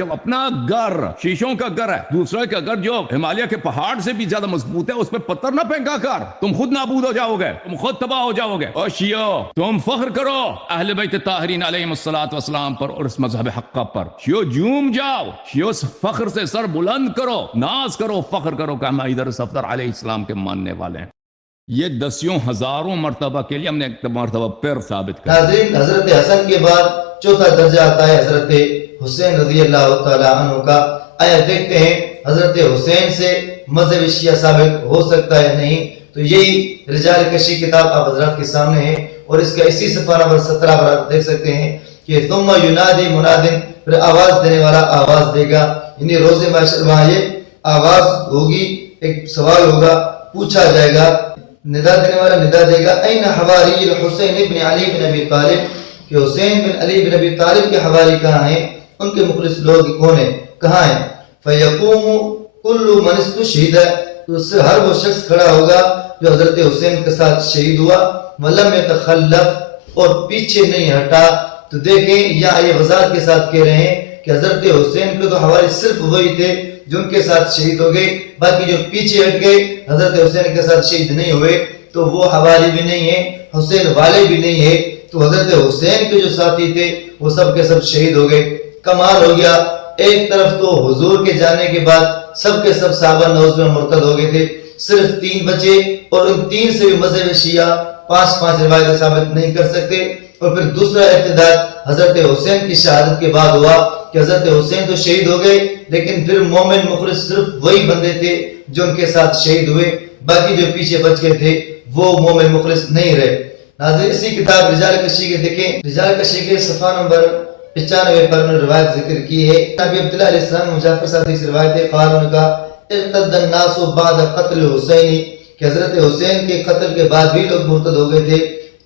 جب اپنا گھر شیشوں کا گھر ہے، دوسرے کا گھر جو ہمالیہ کے پہاڑ سے بھی زیادہ مضبوط ہے، اس پہ پتھر نہ پھینکا کر، تم خود نابود ہو جاؤ گے، تم خود تباہ ہو جاؤ گے۔ اور شیعو تم فخر کرو اہل بیت طاہرین علیہم الصلوۃ والسلام پر اور اس مذہب حقہ پر، شیعو جھوم جاؤ، شیعو فخر سے سر بلند کرو، ناز کرو، فخر کرو کہ ہم حیدر صفدر علیہ السلام کے ماننے والے ہیں۔ یہ دسیوں ہزاروں مرتبہ کے لیے ہم نے ایک مرتبہ پھر ثابت کر۔ ناظرین، حضرت حسن کے بعد چوتھا درجہ آتا ہے حضرت حسین رضی اللہ تعالیٰ عنہ کا۔ آیا دیکھتے ہیں حضرت حسین سے مذہب شیعہ ثابت ہو سکتا ہے نہیں؟ تو یہی رجال کشی کتاب آپ حضرات کے سامنے ہے، اور اس کا اسی صفحہ نمبر 17 پر آپ دیکھ سکتے ہیں کہ ثم ینادی منادن، پھر آواز دینے والا آواز دے گا، یعنی روز محشر وہاں یہ آواز ہوگی، ایک سوال ہوگا، پوچھا جائے گا، ندا دینے والا ندا دے گا، این حواری الحسین بن علی بن ابی طالب، کہ حسین بن علی بن ابی طالب کے حواری کہاں ہیں، ان کے مخلص لوگ کون ہیں، کہاں ہیں؟ فیقوم کل من استشہد، تو اس سے ہر وہ شخص کھڑا ہوگا جو حضرت حسین کے ساتھ شہید ہوا، ولم یتخلف، اور پیچھے نہیں ہٹا۔ تو دیکھیں یہاں یہ وضاحت کے ساتھ کہہ رہے ہیں کہ حضرت حسین کے تو حواری صرف وہی تھے جو ان کے ساتھ شہید ہو گئے، باقی جو پیچھے ہٹ گئے حضرت حسین کے ساتھ شہید نہیں ہوئے تو وہ حواری بھی نہیں ہیں، حسین والے بھی نہیں ہیں۔ تو حضرت حسین کے جو ساتھی تھے وہ سب کے سب شہید ہو گئے۔ کمال ہو گیا، ایک طرف تو حضور کے جانے کے بعد سب کے سب صحابہ نوز میں مرتد ہو گئے تھے، صرف 3 بچے، اور ان 3 سے بھی مذہب شیعہ 5 روایتیں ثابت نہیں کر سکتے۔ اور پھر دوسرا ارتداد حضرت حسین کی شہادت کے بعد ہوا کہ حضرت حسین تو شہید ہو گئے، لیکن پھر مومن مخلص صرف وہی بندے تھے جو ان کے ساتھ شہید ہوئے، باقی جو پیچھے بچ گئے تھے وہ مومن مخلص نہیں رہے۔ ناظرین، اسی کتاب رجال کشی کے دیکھیں، رجال کشی کے صفحہ نمبر 95 پر انہوں نے روایت ذکر کی ہے۔ نبی عبداللہ علیہ السلام مجافر صاحب سے روایت ہے، قال ان کا ارتد الناس بعد قتل حسین، کہ حضرت حسین کے قتل کے بعد بھی لوگ مرتد ہو گئے تھے،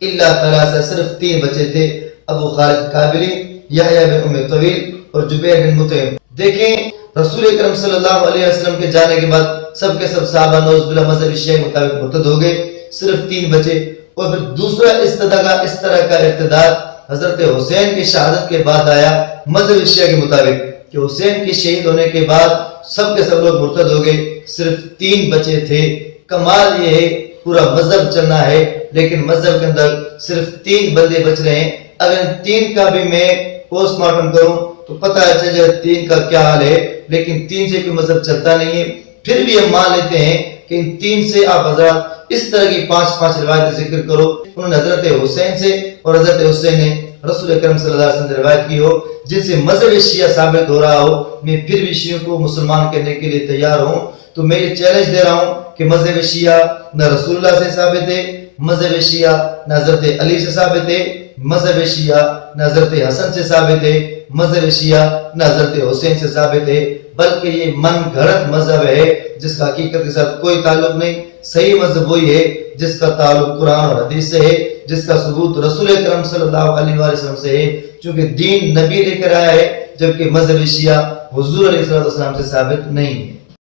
الا ثلاثہ، صرف 3 بچے تھے، ابو خالد کابلی، یحییٰ بن ام طویل اور جبیر بن مطعم۔ دیکھیں رسول اکرم صلی اللہ علیہ وسلم کے جانے کے بعد سب کے سب صحابہ نوز باللہ مذہب شیعہ کے مطابق مرتد ہو گئے، صرف 3 بچے۔ اور پھر دوسرا اس طرح کا ارتداد حضرت حسین کی شہادت کے بعد آیا مذہب شیعہ کے مطابق، کہ حسین کے شہید ہونے کے بعد سب کے سب لوگ مرتد ہو گئے، صرف 3 بچے تھے۔ کمال یہ ہے پورا مذہب چلنا ہے لیکن مذہب کے اندر صرف 3 بندے بچ رہے ہیں۔ اگر ان 3 کا بھی میں پوسٹ مارٹم کروں تو پتہ چل جائے 3 کا کیا حال ہے، لیکن 3 سے کوئی مذہب چلتا نہیں ہے۔ پھر بھی ہم مان لیتے ہیں کہ ان 3 سے آپ حضرات اس طرح کی 5 روایتیں ذکر کرو، انہوں نے حضرت حسین سے اور حضرت حسین نے رسول اکرم صلی اللہ علیہ وسلم نے روایت کی ہو، جن سے مذہب شیعہ ثابت ہو رہا ہو۔ میں پھر بھی شیعوں کو مسلمان کرنے کے لیے تیار ہوں، تو میں یہ چیلنج دے رہا ہوں کہ مذہب شیعہ نہ رسول اللہ سے ثابت ہے، مذہب شیعہ نہ حضرت علی سے ثابت ہے، مذہب شیعہ نہ حضرت حسن سے ثابت ہے، مذہب شیعہ نہ حضرت حسین سے ثابت ہے، بلکہ یہ من گھڑت مذہب ہے جس کا حقیقت کے ساتھ کوئی تعلق نہیں۔ صحیح مذہب وہی ہے جس کا تعلق قرآن اور حدیث سے ہے، جس کا ثبوت رسول اکرم صلی اللہ علیہ وسلم سے ہے، چونکہ دین نبی لے کر آیا ہے، جبکہ مذہب شیعہ حضور علیہ السلام سے ثابت نہیں ہے۔